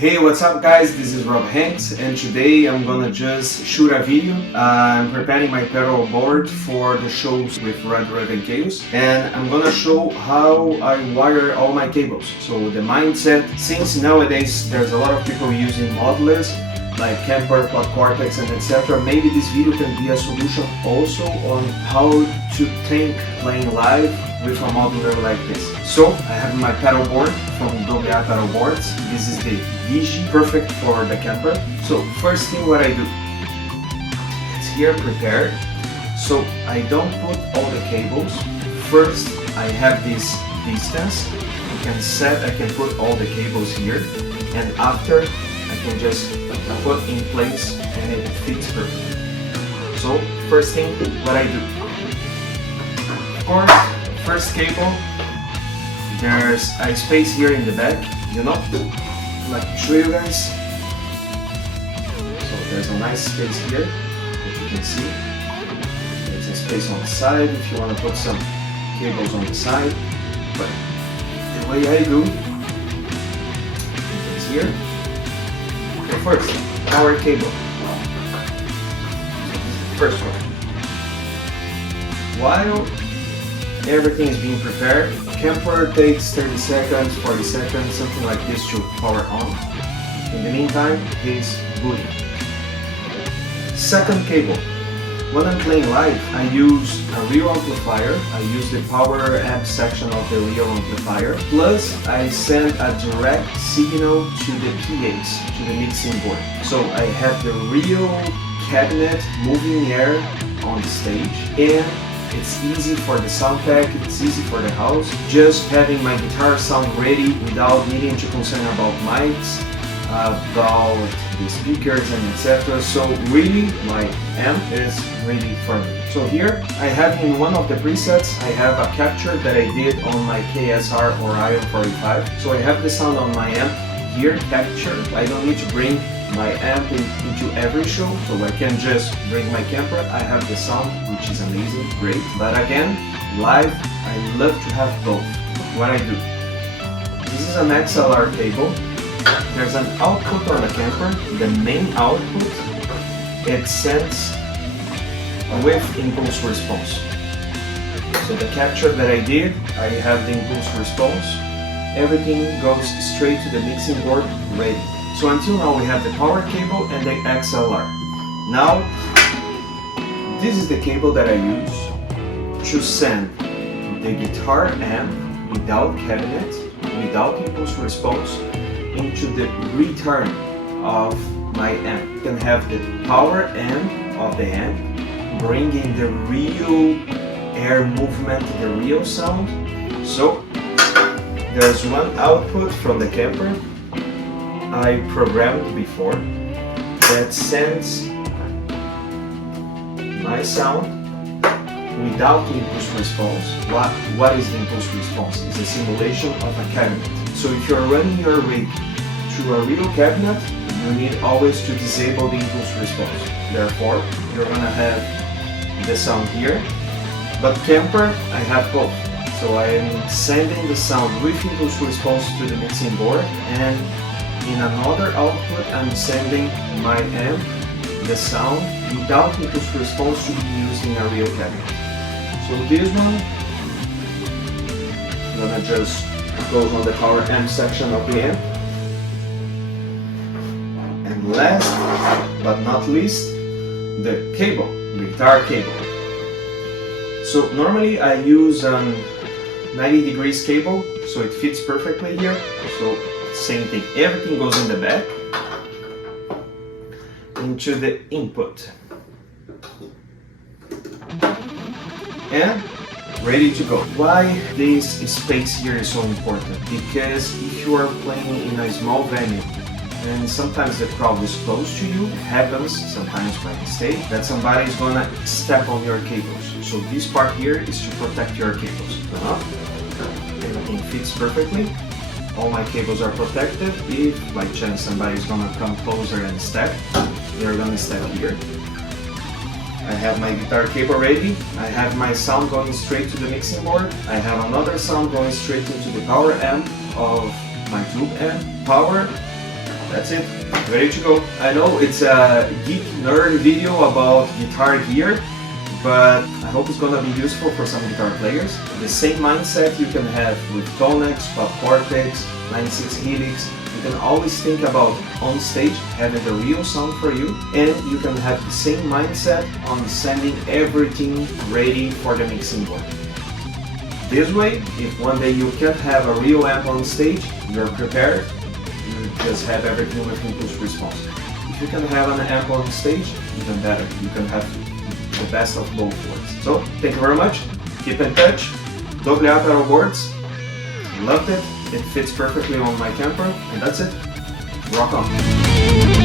Hey, what's up guys, this is Henx, and today I'm gonna just shoot a video. I'm preparing my pedal board for the shows with Red Raven cables, and I'm gonna show how I wire all my cables. So the mindset, since nowadays there's a lot of people using modulars like Kemper, Quad Cortex and etc. Maybe this video can be a solution also on how to think playing live with a modular like this. So I have my pedal board from Doble pedal boards. This is the Digi, perfect for the Kemper. So first thing what I do, it's here prepared. So I don't put all the cables. First I have this distance. I can put all the cables here, and after I can just put in place and it fits perfectly. So first thing what I do, of course, first cable, there's a space here in the back, you know, like to show you guys. So there's a nice space here that you can see. There's a space on the side if you want to put some cables on the side, but the way I do is here. So first, power cable. First one. While everything is being prepared, Kemper takes 30 seconds, 40 seconds, something like this to power on. In the meantime, he's booting. Second cable. When I'm playing live, I use a real amplifier. I use the power amp section of the real amplifier. Plus, I send a direct signal to the PAs, to the mixing board. So I have the real cabinet moving air on the stage, and it's easy for the sound pack, it's easy for the house. Just having my guitar sound ready without needing to concern about mics, about the speakers and etc. So really my amp is ready for me. So here I have in one of the presets, I have a capture that I did on my KSR or IO45. So I have the sound on my amp here captured. I don't need to bring my amp into every show, so I can just bring my Kemper. I have the sound, which is amazing, great. But again, live, I love to have both. What I do, this is an XLR cable. There's an output on the Kemper. The main output, it sends with impulse response. So the capture that I did, I have the impulse response. Everything goes straight to the mixing board, ready. So until now we have the power cable and the XLR. Now, this is the cable that I use to send the guitar amp without cabinet, without impulse response, into the return of my amp. You can have the power amp of the amp, bringing the real air movement, the real sound. So there's one output from the Kemper I programmed before that sends my sound without impulse response. What is the impulse response? It's a simulation of a cabinet. So if you're running your rig through a real cabinet, you need always to disable the impulse response. Therefore, you're gonna have the sound here. But Kemper, I have both. So I am sending the sound with impulse response to the mixing board, and in another output I'm sending my amp, the sound, without impulse response to be used in a real cabinet. So this one, I'm gonna just go on the power amp section of the amp. And last but not least, the cable, the guitar cable. So normally I use 90 degrees cable, so it fits perfectly here. So same thing, everything goes in the back into the input and ready to go. Why this space here is so important? Because if you are playing in a small venue and sometimes the crowd is close to you, it happens sometimes by mistake that somebody is gonna step on your cables. So this part here is to protect your cables. Everything fits perfectly. All my cables are protected. If by chance somebody is gonna come closer and step, they're gonna step here. I have my guitar cable ready. I have my sound going straight to the mixing board. I have another sound going straight into the power amp of my tube amp. Power that's it, ready to go. I know it's a geek nerd video about guitar gear, but I hope it's gonna be useful for some guitar players. The same mindset you can have with Tonex, Pop Cortex, 96 Helix. You can always think about on stage having the real sound for you, and you can have the same mindset on sending everything ready for the mixing board. This way, if one day you can't have a real amp on stage, you're prepared, you just have everything with impulse response. If you can have an amp on stage, even better, you can have the best of both worlds. So, thank you very much, keep in touch, Doble Pedalboards, loved it, it fits perfectly on my kemper, and that's it, rock on!